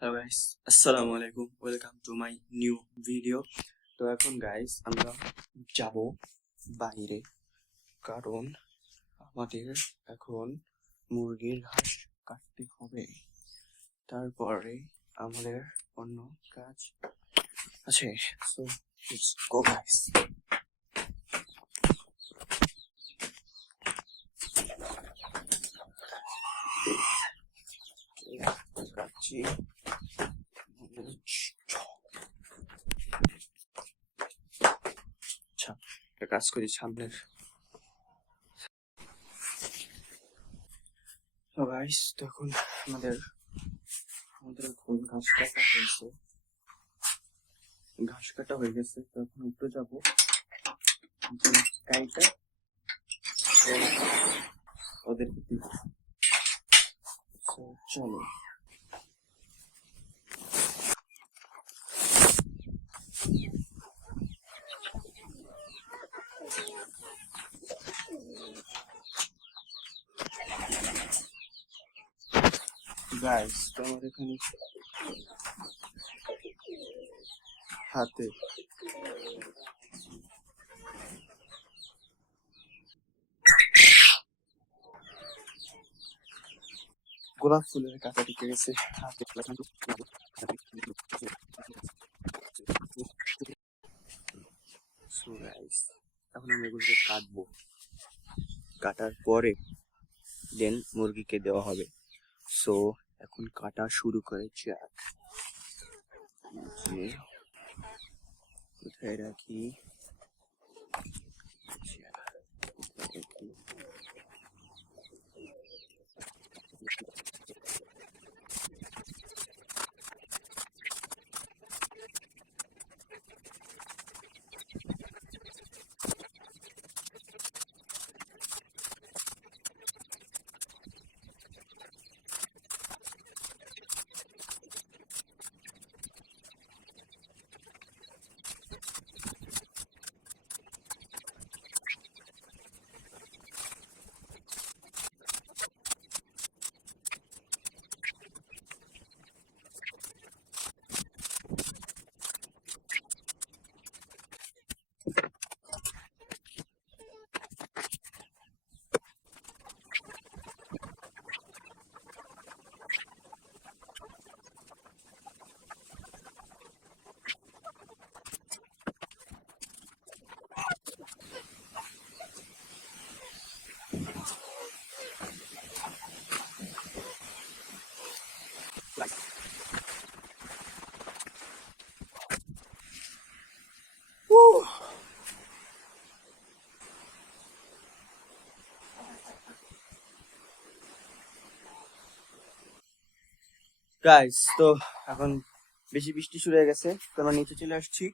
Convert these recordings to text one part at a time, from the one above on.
Hello guys, আসসালামু আলাইকুম। Welcome to my new video. তো এখন গাইস আমরা যাব বাইরে, কারণ আমাদের এখন মুরগির ঘাস কাটতে হবে। তারপরে আমাদের অন্য কাজ আছে। So let's go guys. কাটছি। আচ্ছা, একটা কাজ করি সামনের। তো গাইস, তো এখন আমাদের ঘাস কাটা হয়েছে। ঘাস কাটা হয়ে গেছে, তো এখন উপরে যাবো কাইটা ওদেরকে দিব। চলো গাইস, তো আমার এখানে হাতে গোলাপ ফুলের কাঁটা ঢুকে গেছে হাতে। So guys, এখন আমরা এগুলোকে কাটবো, কাটার পরে দেন মুরগিকে দেওয়া হবে। সো এখন কাটা শুরু করে যাক। কোথায় রাখি? গাইস, তো এখন বেশি বৃষ্টি শুরু হয়ে গেছে, তো আমরা নিচে চলে আসছি।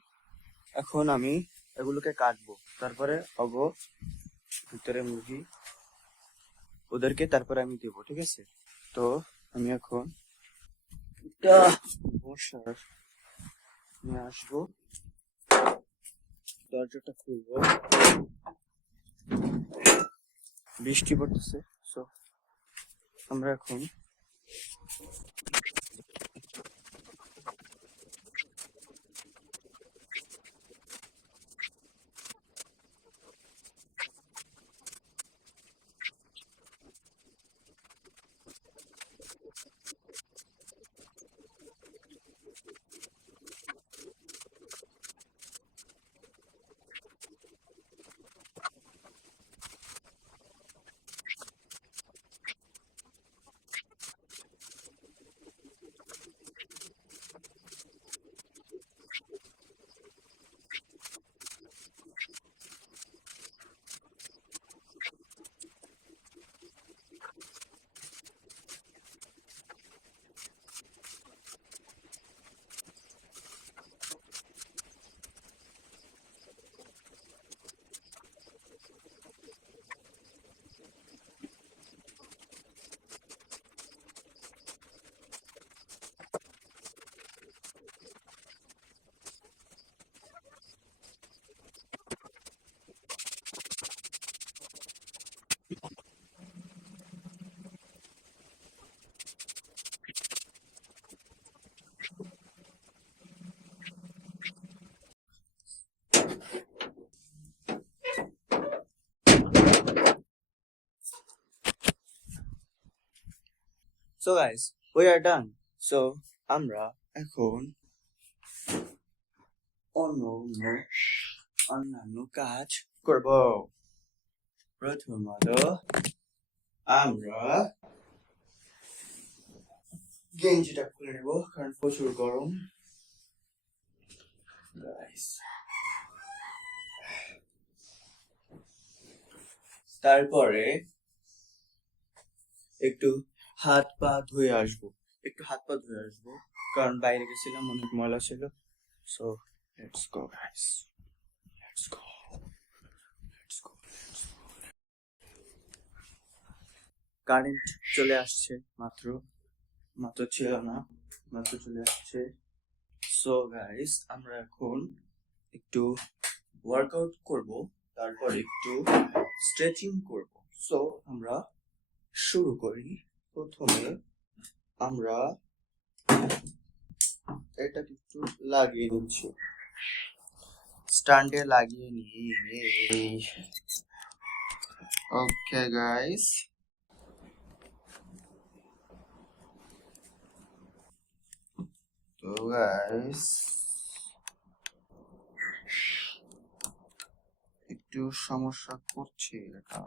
এখন আমি এগুলোকে কাটবো, তারপরে ভিতরে মুরগি ওদেরকে তারপরে আমি দেবো, ঠিক আছে? তো আমি এখন একটা মশার নিয়ে আসবো, দরজাটা খুলবো। বৃষ্টি পড়তেছে, সো আমরা এখন So guys, we are done. So আমরা এখন অন্যান্য কাজ করব। প্রথমত আমরা গেঞ্জিটা খুলে নেব, কারণ প্রচুর গরম গাইস। তারপরে একটু হাত পা ধুয়ে আসবো, কারণ বাইরে গেছিলাম, অনেক ময়লা ছিল। So let's go guys, let's go. Current চলে আসছে, মাত্র ছিল না, মাত্র চলে আসছে। সো গাইস, আমরা এখন একটু ওয়ার্কআউট করব, তারপর একটু স্ট্রেচিং করব। সো আমরা শুরু করি। প্রথমে আমরা এটা একটু লাগিয়ে নিচ্ছি, স্ট্যান্ডে লাগিয়ে নিই। ওকে গাইস, তো গাইস একটু সমস্যা করছে এটা।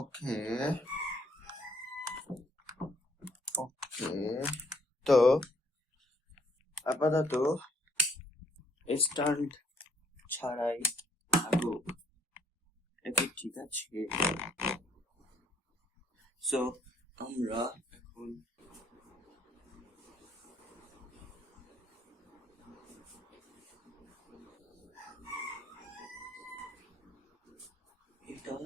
ওকে তো আপাতত স্ট্যান্ড ছাড়াই থাকুক, এটা ঠিক আছে। সো আমরা এখন এটা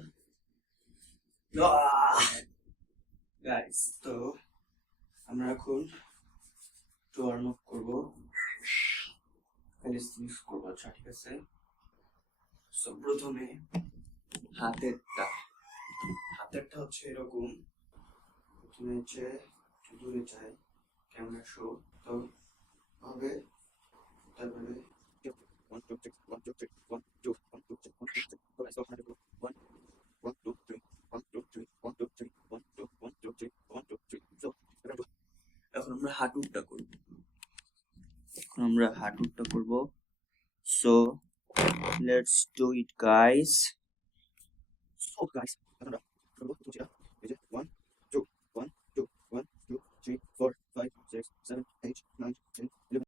গাইস, তো আমরা এখন ওয়ার্ম আপ করবো, ক্যালিস্থেনিক্স করবো। আচ্ছা ঠিক আছে। সো প্রথমে হাতেরটা হচ্ছে এরকম, প্রথমে হচ্ছে একটু দূরে চাই, ক্যামেরা শো তো হবে। তারপরে 1 2 3 1 2 3 1 2 1 2 3 1 2 3 1 2 3 1 1 2 3 1 2 3 1 2 3 1 2 1 2 3 1 2 3। সো এখন আমরা হাঁটুরটা করব। So let's do it guys. So guys, আমরা করব এই যে 1 2 1 2 1 2 3 4 5 6 7 8 9 10 11